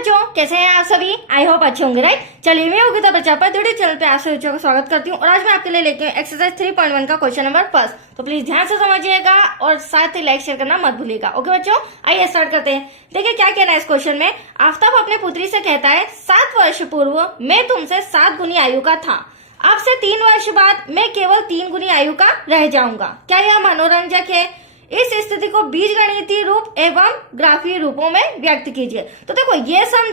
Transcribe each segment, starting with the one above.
बच्चों, कैसे हैं आप सभी? आई होप अच्छे होंगे, राइट। चलिए, मैं योगिता तो बच्चा पर ड्यूटी चैनल पे आप सभी बच्चों का स्वागत करती हूँ और आज मैं आपके लिए लेके हूँ एक्सरसाइज 3.1 का क्वेश्चन नंबर फर्स्ट। तो प्लीज ध्यान से समझिएगा और साथ ही लाइक शेयर करना मत भूलिएगा। ओके बच्चों, आइए स्टार्ट करते हैं। देखिए क्या कहना है इस क्वेश्चन में। आफ्ताब अपने पुत्री से कहता है 7 वर्ष पूर्व मैं तुमसे 7 गुनी आयु का था, अब से 3 वर्ष बाद मैं केवल 3 गुनी आयु का रह जाऊंगा। क्या यह मनोरंजक है? इस स्थिति को बीजगणितीय रूप एवं ग्राफीय रूपों में व्यक्त कीजिए। तो देखो, ये सम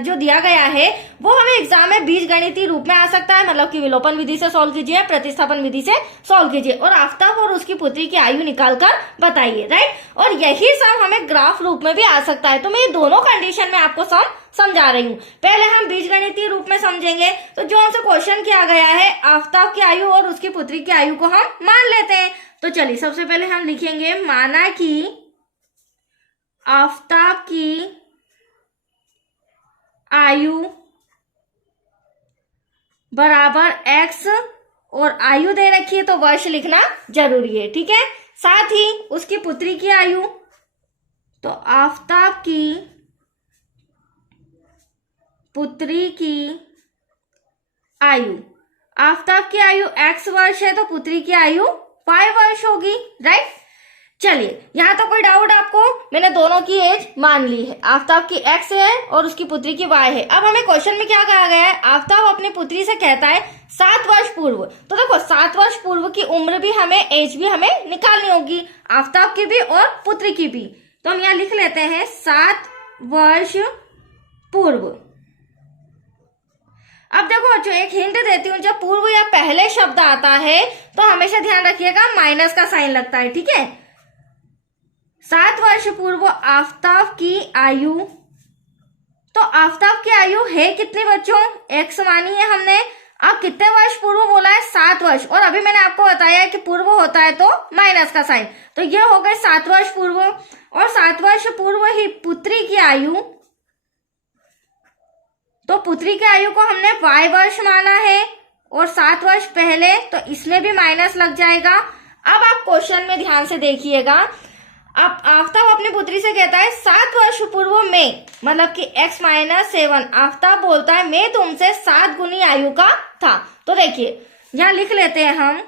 जो दिया गया है वो हमें एग्जाम में बीजगणितीय रूप में आ सकता है, मतलब कि विलोपन विधि से सॉल्व कीजिए, प्रतिस्थापन विधि से सॉल्व कीजिए और आफ्ताब और उसकी पुत्री की आयु निकालकर बताइए, राइट। और यही सम हमें ग्राफ रूप में भी आ सकता है। तो मैं ये दोनों कंडीशन में आपको सम समझा रही हूँ। पहले हम बीजगणितीय रूप में समझेंगे। तो जो हमसे क्वेश्चन किया गया है, आफ्ताब की आयु और उसकी पुत्री की आयु को हम मान लेते हैं। तो चलिए, सबसे पहले हम लिखेंगे माना कि आफ्ताब की आयु बराबर x और आयु दे रखी है तो वर्ष लिखना जरूरी है, ठीक है। साथ ही उसकी पुत्री की आयु, तो आफ्ताब की पुत्री की आयु, आफ्ताब की आयु x वर्ष है तो पुत्री की आयु 5 वर्ष होगी, राइट। चलिए, यहां तो कोई डाउट आपको? मैंने दोनों की एज मान ली है। आफ्ताब की x है और उसकी पुत्री की y है। अब हमें क्वेश्चन में क्या कहा गया है? आफ्ताब अपनी पुत्री से कहता है 7 वर्ष पूर्व। तो देखो, 7 वर्ष पूर्व की उम्र भी हमें, एज भी हमें निकालनी होगी, आफ्ताब की भी और पुत्री की भी। तो हम यहाँ लिख लेते हैं 7 वर्ष पूर्व। अब देखो बच्चों, एक हिंट देती हूँ, जब पूर्व या पहले शब्द आता है तो हमेशा ध्यान रखिएगा माइनस का साइन लगता है, ठीक है। 7 वर्ष पूर्व आफ्ताब की आयु, तो आफ्ताब की आयु है कितनी बच्चों? x मानी है हमने। अब कितने वर्ष पूर्व बोला है? 7 वर्ष। और अभी मैंने आपको बताया है कि पूर्व होता है तो माइनस का साइन, तो ये हो गए 7 वर्ष पूर्व। और 7 वर्ष पूर्व ही पुत्री की आयु, तो पुत्री की आयु को हमने y वर्ष माना है और 7 वर्ष पहले, तो इसमें भी माइनस लग जाएगा। अब आप क्वेश्चन में ध्यान से देखिएगा। अब आफ्ताब अपनी पुत्री से कहता है 7 वर्ष पूर्व में, मतलब कि x - 7। आफ्ताब बोलता है मैं तुमसे 7 गुनी आयु का था। तो देखिए, यहाँ लिख लेते हैं हम।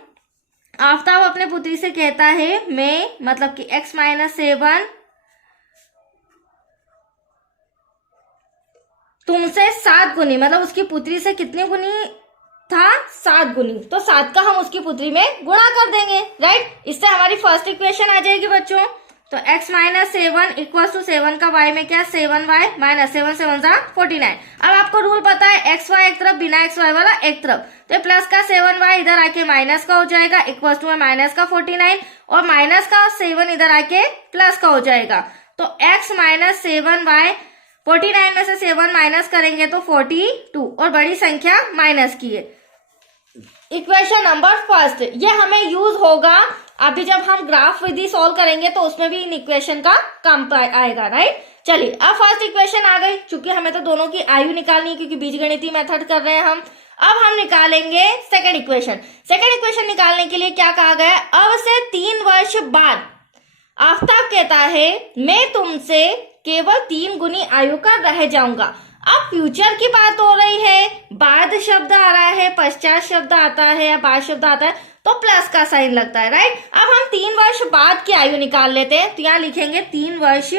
आफ्ताब अपने पुत्री से कहता है मैं, मतलब कि x - 7 तुमसे 7 गुनी, मतलब उसकी पुत्री से कितनी गुनी था? 7 गुनी। तो 7 का हम उसकी पुत्री में गुणा कर देंगे, राइट। इससे हमारी फर्स्ट इक्वेशन आ जाएगी बच्चों। तो x - 7 इक्वल टू 7 का y में क्या? 7y minus 7 7 49। अब आपको रूल पता है, xy एक तरफ, बिना xy वाला एक तरफ। तो प्लस का 7y इधर आके माइनस का हो जाएगा, इक्वल टू माइनस का 49 और माइनस का 7 इधर आके प्लस का हो जाएगा। तो x - 7y, 49 में से 7 माइनस करेंगे तो 42 और बड़ी संख्या माइनस की है। इक्वेशन नंबर फर्स्ट, ये हमें यूज होगा अभी जब हम ग्राफ विधि सॉल्व करेंगे तो उसमें भी इन इक्वेशन का काम आएगा, राइट। चलिए, अब फर्स्ट इक्वेशन आ गई। चूंकि हमें तो दोनों की आयु निकालनी है क्योंकि बीजगणितीय मेथड कर रहे हैं हम। अब हम निकालेंगे सेकंड इक्वेशन। सेकंड इक्वेशन निकालने के लिए क्या कहा गया? अब से 3 वर्ष बाद आफ्ताब कहता है मैं तुमसे केवल 3 गुनी आयु का रह जाऊंगा। अब फ्यूचर की बात हो रही है, बाद शब्द आ रहा है, पश्चात शब्द आता है या बाद शब्द आता है तो प्लस का साइन लगता है, राइट। अब हम 3 वर्ष बाद की आयु निकाल लेते हैं। तो यहाँ लिखेंगे 3 वर्ष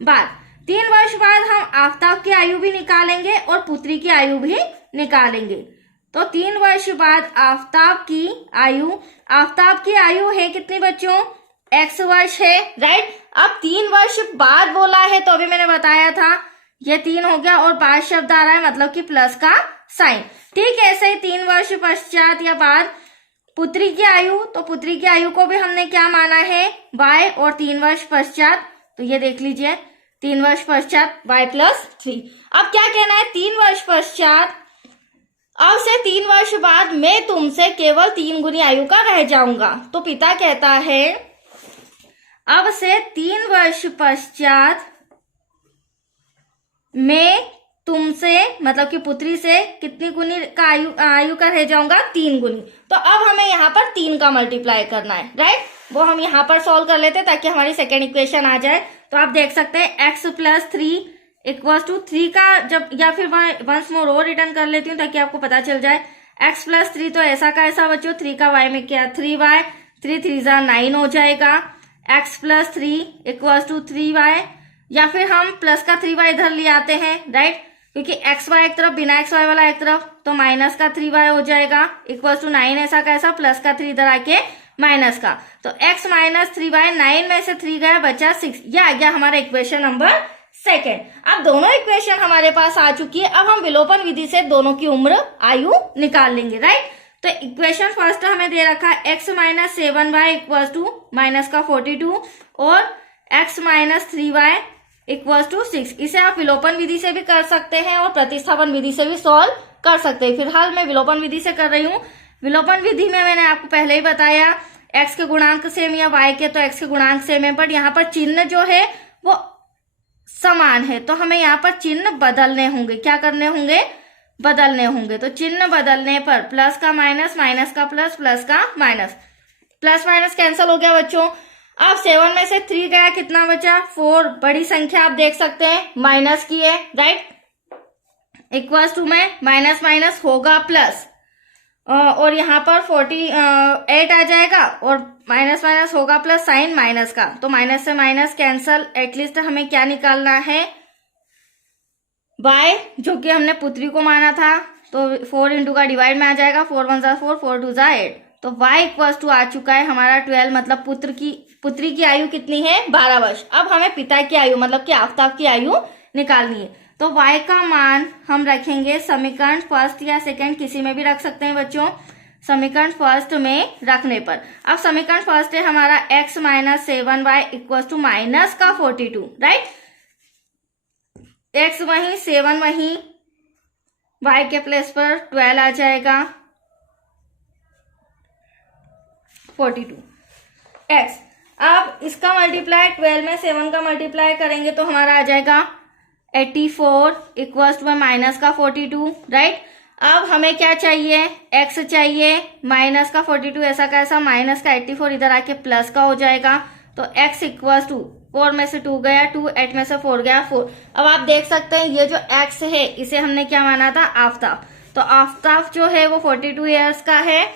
बाद। 3 वर्ष बाद हम आफ्ताब की आयु भी निकालेंगे और पुत्री की आयु भी निकालेंगे। तो 3 वर्ष बाद आफ्ताब की आयु, आफ्ताब की आयु है कितनी बच्चों? x वर्ष है, राइट। अब 3 वर्ष बाद बोला है तो अभी मैंने बताया था ये 3 हो गया और बाद शब्द आ रहा है, मतलब कि प्लस का साइन, ठीक है। ऐसे ही 3 वर्ष पश्चात या बाद पुत्री की आयु, तो पुत्री की आयु को भी हमने क्या माना है? y और 3 वर्ष पश्चात, तो ये देख लीजिए 3 वर्ष पश्चात y + 3। अब क्या कहना है? 3 वर्ष पश्चात, अब से 3 वर्ष बाद मैं तुमसे केवल 3 गुनी आयु का रह जाऊंगा। तो पिता कहता है अब से 3 वर्ष पश्चात मैं तुमसे, मतलब कि पुत्री से कितनी गुनी का आयु का रह जाऊंगा? 3 गुनी। तो अब हमें यहाँ पर 3 का मल्टीप्लाई करना है, राइट। वो हम यहाँ पर सॉल्व कर लेते हैं ताकि हमारी सेकेंड इक्वेशन आ जाए। तो आप देख सकते हैं x + 3 इक्वल्स टू 3 का जब, या फिर वंस मोर और रिटर्न कर लेती हूँ ताकि आपको पता चल जाए। x प्लस 3 तो ऐसा का ऐसा बच्चों, 3 का y में क्या 3y, 3 जा 9 हो जाएगा। x plus 3 equals to 3y, या फिर हम प्लस का 3y इधर ले आते हैं, राइट, क्योंकि एक्स वाई एक तरफ, बिना एक्स वाई वाला एक तरफ, तो माइनस का 3y हो जाएगा इक्वल्स टू 9 ऐसा कैसा, प्लस का 3 इधर आके माइनस का, तो x माइनस 3y, 9 में से 3 गया बचा 6। यह आ गया हमारा इक्वेशन नंबर सेकेंड। अब दोनों इक्वेशन हमारे पास आ चुकी है। अब हम विलोपन विधि से दोनों की उम्र आयु निकाल लेंगे, राइट। तो इक्वेशन फर्स्ट हमें दे रखा है x minus 7y equals to minus का 42 और x minus 3y equals to 6। इसे आप विलोपन विधि से भी कर सकते हैं और प्रतिस्थापन विधि से भी सॉल्व कर सकते हैं। फिलहाल मैं विलोपन विधि से कर रही हूँ। विलोपन विधि में मैंने आपको पहले ही बताया x के गुणांक सेम या y के, तो x के गुणांक सेम है, बट यहाँ पर चिन्ह जो है वो समान है, तो हमें यहाँ पर चिन्ह बदलने होंगे। क्या करने होंगे? बदलने होंगे। तो चिन्ह बदलने पर प्लस का माइनस, माइनस का प्लस, प्लस का माइनस, प्लस माइनस कैंसिल हो गया बच्चों। अब 7 में से 3 गया, कितना बचा 4। बड़ी संख्या आप देख सकते हैं माइनस की है, राइट, इक्वल्स टू में माइनस माइनस होगा प्लस, और यहाँ पर 48 आ जाएगा और माइनस माइनस होगा प्लस, साइन माइनस का, तो माइनस से माइनस कैंसल। एटलीस्ट हमें क्या निकालना है? y, जो कि हमने पुत्री को माना था, तो 4 इंटू का डिवाइड में आ जाएगा, 4 1 जा 4, 4 2 जा 8, तो y इक्वल्स टू आ चुका है हमारा 12। मतलब पुत्री की आयु कितनी है? 12 वर्ष। अब हमें पिता की आयु मतलब कि आफ्ताब की आयु निकालनी है। तो y का मान हम रखेंगे समीकरण फर्स्ट या सेकंड, किसी में भी रख सकते हैं बच्चों, समीकरण फर्स्ट में रखने पर। अब समीकरण फर्स्ट है हमारा x minus 7y equals to minus का 42, राइट, x वहीं 7 वहीं, y के प्लेस पर 12 आ जाएगा, 42 x। अब इसका मल्टीप्लाई 12 में 7 का मल्टीप्लाई करेंगे तो हमारा आ जाएगा 84 इक्वल्स टू माइनस का 42, राइट। अब हमें क्या चाहिए? x चाहिए, माइनस का 42 ऐसा कैसा, माइनस का 84 इधर आके प्लस का हो जाएगा, तो x इक्वल्स टू 4 में से 2 गया 2, 8 में से 4 गया 4। अब आप देख सकते हैं ये जो x है इसे हमने क्या माना था? आफ्ताब। तो आफ्ताब जो है वो 42 ईयर्स का है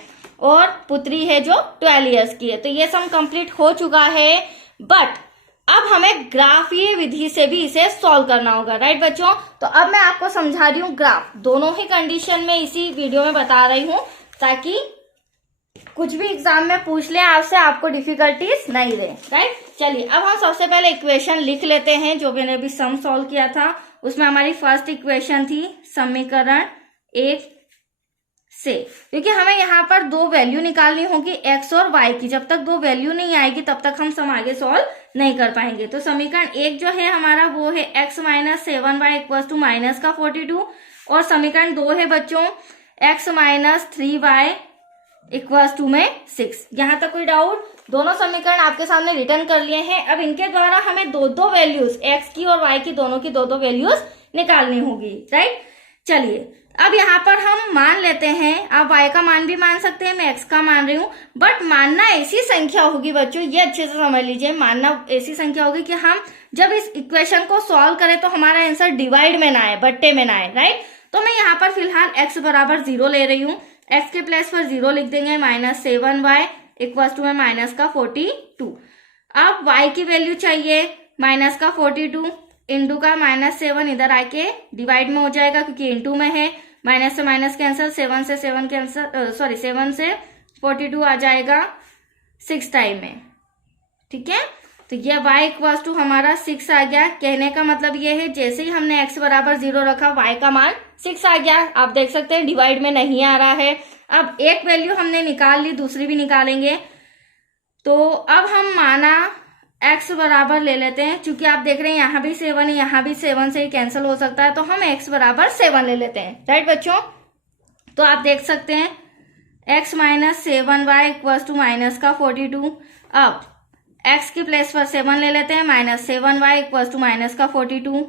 और पुत्री है जो 12 ईयर्स की है। तो ये सम कंप्लीट हो चुका है, बट अब हमें ग्राफीय विधि से भी इसे सॉल्व करना होगा, राइट बच्चों। तो अब मैं आपको समझा रही हूँ ग्राफ, दोनों ही कंडीशन में इसी वीडियो में बता रही हूँ ताकि कुछ भी एग्जाम में पूछ ले आपसे, आपको डिफिकल्टीज नहीं रहे, राइट। चलिए अब हम सबसे पहले इक्वेशन लिख लेते हैं जो मैंने अभी सम सॉल्व किया था। उसमें हमारी फर्स्ट इक्वेशन थी समीकरण 1 से, क्योंकि हमें यहाँ पर 2 वैल्यू निकालनी होगी x और y की। जब तक 2 वैल्यू नहीं आएगी तब तक हम सम आगे सॉल्व नहीं कर पाएंगे। तो समीकरण 1 जो है हमारा वो है x minus 7y equals to minus का 42, और समीकरण 2 है बच्चों x minus 3y equals to में 6। यहाँ तक कोई डाउट? दोनों समीकरण आपके सामने रिटर्न कर लिए हैं। अब इनके द्वारा हमें 2 वैल्यूज x की और y की दोनों की 2 वैल्यूज निकालनी होगी, राइट। चलिए अब यहाँ पर हम मान लेते हैं, आप y का मान भी मान सकते हैं, मैं x का मान रही हूँ, बट मानना ऐसी संख्या होगी बच्चों, ये अच्छे से समझ लीजिए, मानना ऐसी संख्या होगी कि हम जब इस इक्वेशन को सॉल्व करें तो हमारा आंसर डिवाइड में ना आए, बट्टे में ना आए, राइट। तो मैं यहाँ पर फिलहाल x बराबर 0 ले रही हूँ, x के प्लेस पर 0 लिख देंगे, माइनस 7y इक्वल्स टू में माइनस का 42। अब y की वैल्यू चाहिए माइनस का 42 इंटू का माइनस 7 इधर आके डिवाइड में हो जाएगा क्योंकि इंटू में है, माइनस से माइनस कैंसिल, 7 से 7 कैंसिल, 7 से 42 आ जाएगा 6 टाइम में, ठीक है। तो ये y इक्वल्स टू हमारा 6 आ गया। कहने का मतलब ये है जैसे ही हमने x बराबर 0 रखा y का मान 6 आ गया। आप देख सकते हैं डिवाइड में नहीं आ रहा है। अब एक वैल्यू हमने निकाल ली, दूसरी भी निकालेंगे। तो अब हम माना x बराबर ले लेते हैं, क्योंकि आप देख रहे हैं यहाँ भी 7 है, यहाँ भी 7 से ही कैंसिल हो सकता है, तो हम x बराबर 7 ले लेते हैं, राइट बच्चों। तो आप देख सकते हैं x minus 7y equals to minus का 42। अब x के प्लेस पर 7 ले लेते हैं, minus 7y equals to minus का 42,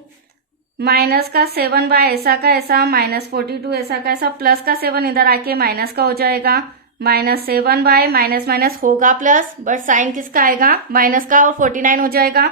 माइनस का 7y ऐसा का ऐसा, माइनस 42 ऐसा का ऐसा, प्लस का 7 इधर आके माइनस का हो जाएगा, माइनस 7y, माइनस माइनस होगा प्लस, बट साइन किसका आएगा? माइनस का, और 49 हो जाएगा।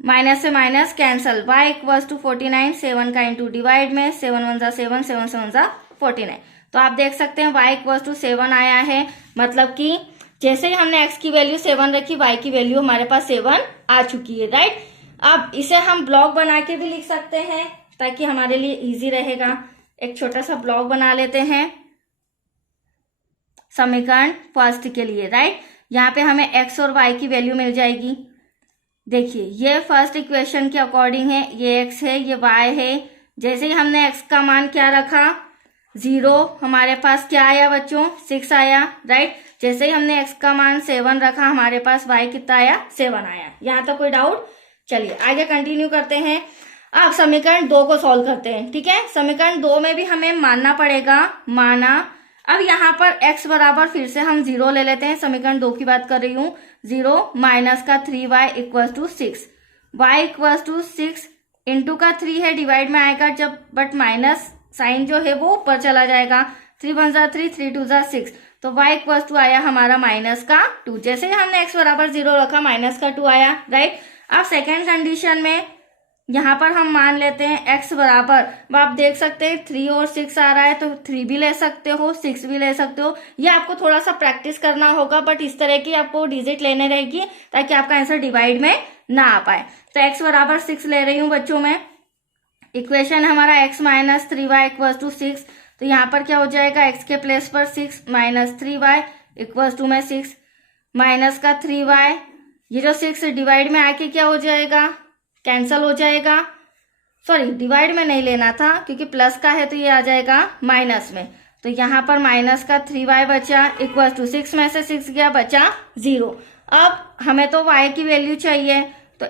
माइनस से minus cancel, y equal to 49, 7 का इंटू डिवाइड में 7 1 जा 7, 7 7 जा 49। तो आप देख सकते हैं y इक्वल टू 7 आया है, मतलब कि जैसे ही हमने x की वैल्यू 7 रखी y की वैल्यू हमारे पास 7 आ चुकी है, राइट। अब इसे हम ब्लॉक बना के भी लिख सकते हैं ताकि हमारे लिए इजी रहेगा। एक छोटा सा ब्लॉक बना लेते हैं समीकरण फर्स्ट के लिए, राइट। यहाँ पे हमें x और y की वैल्यू मिल जाएगी। देखिए ये फर्स्ट इक्वेशन के अकॉर्डिंग है, ये x है ये y है। जैसे ही हमने x का मान क्या रखा 0, हमारे पास क्या आया बच्चों 6 आया, राइट। जैसे ही हमने x का मान 7 रखा हमारे पास y कितना आया 7 आया। यहाँ तो कोई डाउट? चलिए आगे कंटिन्यू करते हैं। अब समीकरण 2 को सॉल्व करते हैं, ठीक है। समीकरण 2 में भी हमें मानना पड़ेगा, माना। अब यहाँ पर x बराबर फिर से हम 0 ले लेते हैं, समीकरण 2 की बात कर रही हूँ। 0 माइनस का 3y equal to 6, y equal to 6 into का 3 है, डिवाइड में आएगा जब, बट माइनस साइन जो है वो ऊपर चला जाएगा। 3 1 जा 3, 3 2 जा 6, तो y इक्वल टू आया हमारा माइनस का 2। जैसे ही हमने x बराबर 0 रखा माइनस का 2 आया, राइट। अब सेकेंड कंडीशन में यहाँ पर हम मान लेते हैं x बराबर, अब आप देख सकते हैं 3 और 6 आ रहा है, तो 3 भी ले सकते हो 6 भी ले सकते हो। ये आपको थोड़ा सा प्रैक्टिस करना होगा, बट इस तरह की आपको डिजिट लेने रहेगी ताकि आपका आंसर डिवाइड में ना आ पाए। तो x बराबर 6 ले रही हूँ बच्चों में। इक्वेशन हमारा x minus 3y equal to 6, तो यहाँ पर क्या हो जाएगा x के प्लेस पर 6 माइनस 3y इक्वल टू में 6 माइनस का 3y, ये जो 6 डिवाइड में आके क्या हो जाएगा कैंसल हो जाएगा। सॉरी डिवाइड में नहीं लेना था क्योंकि प्लस का है, तो ये आ जाएगा माइनस में। तो यहाँ पर माइनस का 3y बचा इक्वल टू 6 में से 6 गया बचा 0। अब हमें तो y की वैल्यू चाहिए, तो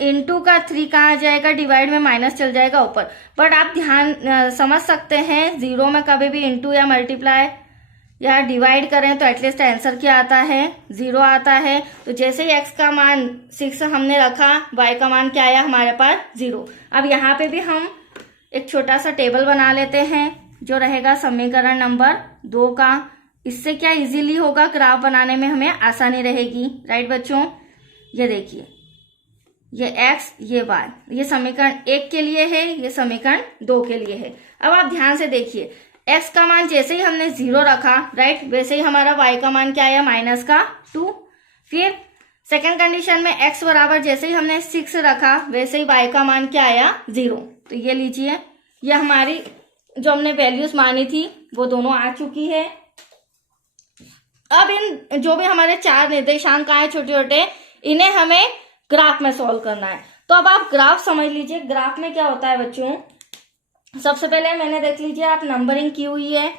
इंटू का 3 कहाँ जाएगा, डिवाइड में माइनस चल जाएगा ऊपर। बट आप ध्यान समझ सकते हैं 0 में कभी भी इंटू या मल्टीप्लाई या डिवाइड करें तो एटलीस्ट आंसर क्या आता है 0 आता है। तो जैसे ही x का मान 6 हमने रखा, y का मान क्या आया हमारे पास 0। अब यहाँ पे भी हम एक छोटा सा टेबल बना लेते हैं जो रहेगा समीकरण नंबर 2 का। इससे क्या इजीली होगा, ग्राफ बनाने में हमें आसानी रहेगी, राइट बच्चों। ये देखिए ये x ये y, ये समीकरण 1 के लिए है, ये समीकरण 2 के लिए है। अब आप ध्यान से देखिए x का मान जैसे ही हमने 0 रखा, राइट, वैसे ही हमारा y का मान क्या आया माइनस का 2। फिर सेकंड कंडीशन में x बराबर जैसे ही हमने 6 रखा वैसे ही y का मान क्या आया 0। तो ये लीजिए, ये हमारी जो हमने वैल्यूज मानी थी वो दोनों आ चुकी है। अब इन जो भी हमारे 4 निर्देशांक आए छोटे छोटे, इन्हें हमें ग्राफ में सॉल्व करना है। तो अब आप ग्राफ समझ लीजिए, ग्राफ में क्या होता है बच्चों। सबसे पहले मैंने देख लीजिए आप नंबरिंग की हुई है,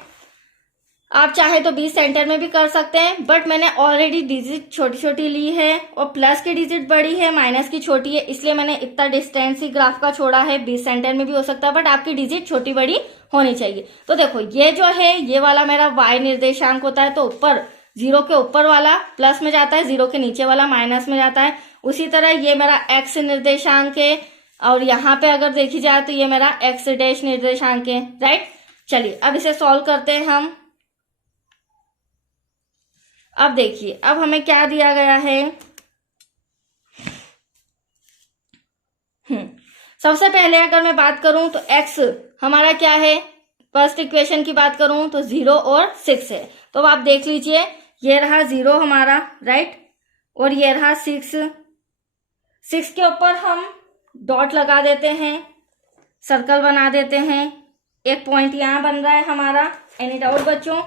आप चाहे तो 20 सेंटर में भी कर सकते हैं, बट मैंने ऑलरेडी डिजिट छोटी छोटी ली है और प्लस की डिजिट बड़ी है माइनस की छोटी है, इसलिए मैंने इतना डिस्टेंस ही ग्राफ का छोड़ा है। 20 सेंटर में भी हो सकता है, बट आपकी डिजिट छोटी बड़ी होनी चाहिए। तो देखो ये जो है ये वाला मेरा y निर्देशांक होता है, तो ऊपर 0 के ऊपर वाला प्लस में जाता है, 0 के नीचे वाला माइनस में जाता है। उसी तरह ये मेरा x निर्देशांक है, और यहाँ पे अगर देखी जाए तो ये मेरा x डैश निर्देशांक है, राइट। चलिए अब इसे सॉल्व करते हैं हम। अब देखिए अब हमें क्या दिया गया है। सबसे पहले अगर मैं बात करूं तो x हमारा क्या है, फर्स्ट इक्वेशन की बात करूं तो 0 और 6 है। तो अब आप देख लीजिए ये रहा 0 हमारा, राइट, और ये रहा 6 के ऊपर हम डॉट लगा देते हैं, सर्कल बना देते हैं, एक पॉइंट यहाँ बन रहा है हमारा। एनी डाउट बच्चों।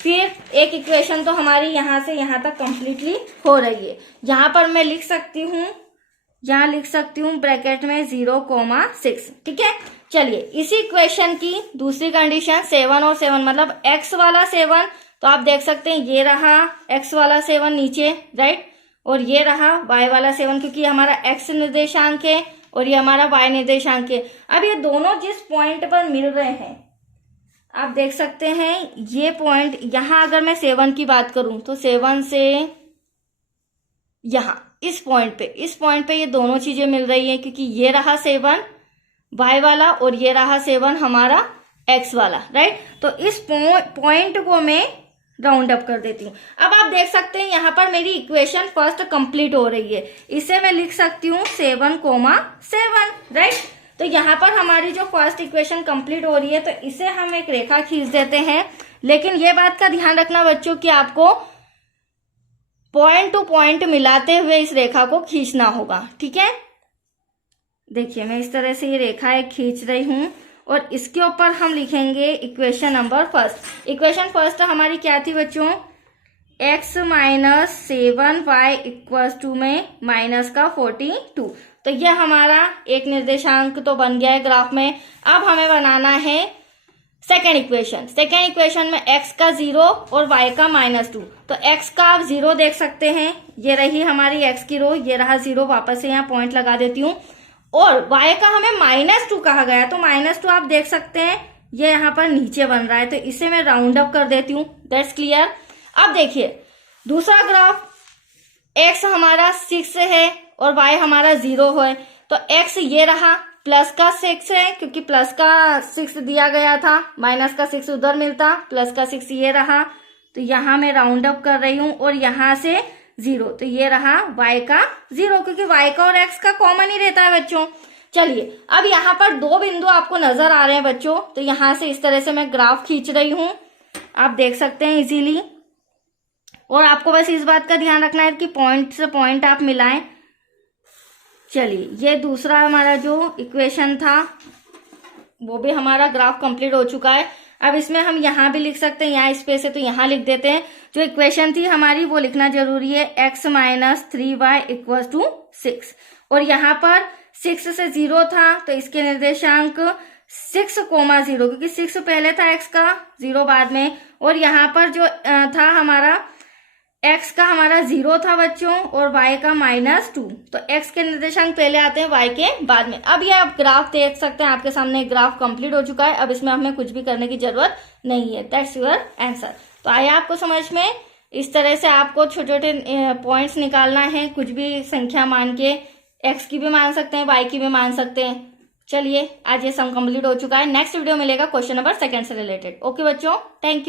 फिर एक इक्वेशन तो हमारी यहाँ से यहाँ तक कंप्लीटली हो रही है। यहाँ पर मैं लिख सकती हूँ, यहाँ लिख सकती हूँ ब्रैकेट में 0,6, ठीक है। चलिए इसी इक्वेशन की दूसरी कंडीशन 7 और 7 मतलब x वाला 7, तो आप देख सकते हैं ये रहा x वाला 7 नीचे, राइट, और ये रहा y वाला 7, क्योंकि हमारा x निर्देशांक है और ये हमारा y निर्देशांक है। अब ये दोनों जिस पॉइंट पर मिल रहे हैं आप देख सकते हैं ये पॉइंट, यहाँ अगर मैं 7 की बात करूं तो 7 से यहाँ इस पॉइंट पे ये दोनों चीजें मिल रही है, क्योंकि ये रहा 7 y वाला और ये रहा 7 हमारा x वाला, राइट। तो इस पॉइंट को मैं राउंड अप कर देती हूँ। अब आप देख सकते हैं यहाँ पर मेरी इक्वेशन फर्स्ट कंप्लीट हो रही है। इसे मैं लिख सकती हूँ 7,7, राइट। तो यहाँ पर हमारी जो फर्स्ट इक्वेशन कंप्लीट हो रही है, तो इसे हम एक रेखा खींच देते हैं। लेकिन ये बात का ध्यान रखना बच्चों कि आपको पॉइंट टू पॉइंट मिलाते हुए इस रेखा को खींचना होगा, ठीक है। देखिए मैं इस तरह से ये रेखा एक खींच रही हूँ और इसके ऊपर हम लिखेंगे equation number first. Equation first हमारी क्या थी बच्चों, x minus 7y equals to में माइनस का 42। तो ये हमारा एक निर्देशांक तो बन गया है ग्राफ में। अब हमें बनाना है सेकेंड इक्वेशन। सेकेंड इक्वेशन में x का 0 और y का -2। तो x का आप 0 देख सकते हैं, ये रही हमारी x की रो, ये रहा 0, वापस से यहाँ पॉइंट लगा देती हूँ। और y का हमें -2 कहा गया, तो -2 आप देख सकते हैं ये यहाँ पर नीचे बन रहा है, तो इसे मैं राउंड अप कर देती हूँ। That's clear. अब देखिए दूसरा ग्राफ, x हमारा 6 है और y हमारा 0 है, तो x ये रहा, प्लस का 6 है क्योंकि प्लस का 6 दिया गया था, माइनस का 6 उधर मिलता, प्लस का 6 ये रहा। तो यहाँ मैं राउंड अप कर रही हूँ और यहाँ से 0, तो ये रहा y का 0, क्योंकि y का और x का कॉमन ही रहता है बच्चों। चलिए अब यहाँ पर दो बिंदु आपको नजर आ रहे हैं बच्चों, तो यहाँ से इस तरह से मैं ग्राफ खींच रही हूँ, आप देख सकते हैं इजीली। और आपको बस इस बात का ध्यान रखना है कि पॉइंट से पॉइंट आप मिलाएं। चलिए ये दूसरा हमारा जो इक्वेशन था वो भी हमारा ग्राफ कंप्लीट हो चुका है। अब इसमें हम यहाँ भी लिख सकते हैं, यहाँ स्पेस है तो यहाँ लिख देते हैं। जो इक्वेशन थी हमारी वो लिखना जरूरी है, x minus 3y equals to 6। और यहाँ पर 6 से 0 था, तो इसके निर्देशांक 6,0, क्योंकि 6 पहले था x का, 0 बाद में। और यहाँ पर जो था हमारा x का हमारा 0 था बच्चों और y का -2, तो x के निर्देशांक पहले आते हैं y के बाद में। अब ये आप ग्राफ देख सकते हैं, आपके सामने ग्राफ कंप्लीट हो चुका है। अब इसमें हमें कुछ भी करने की जरूरत नहीं है। That's your answer. तो आया आपको समझ में। इस तरह से आपको छोटे छोटे पॉइंट्स निकालना है, कुछ भी संख्या मान के, x की भी मान सकते हैं, y की भी मान सकते हैं। चलिए आज ये सम कंप्लीट हो चुका है। नेक्स्ट वीडियो मिलेगा क्वेश्चन नंबर 2 से रिलेटेड। ओके बच्चों, थैंक यू।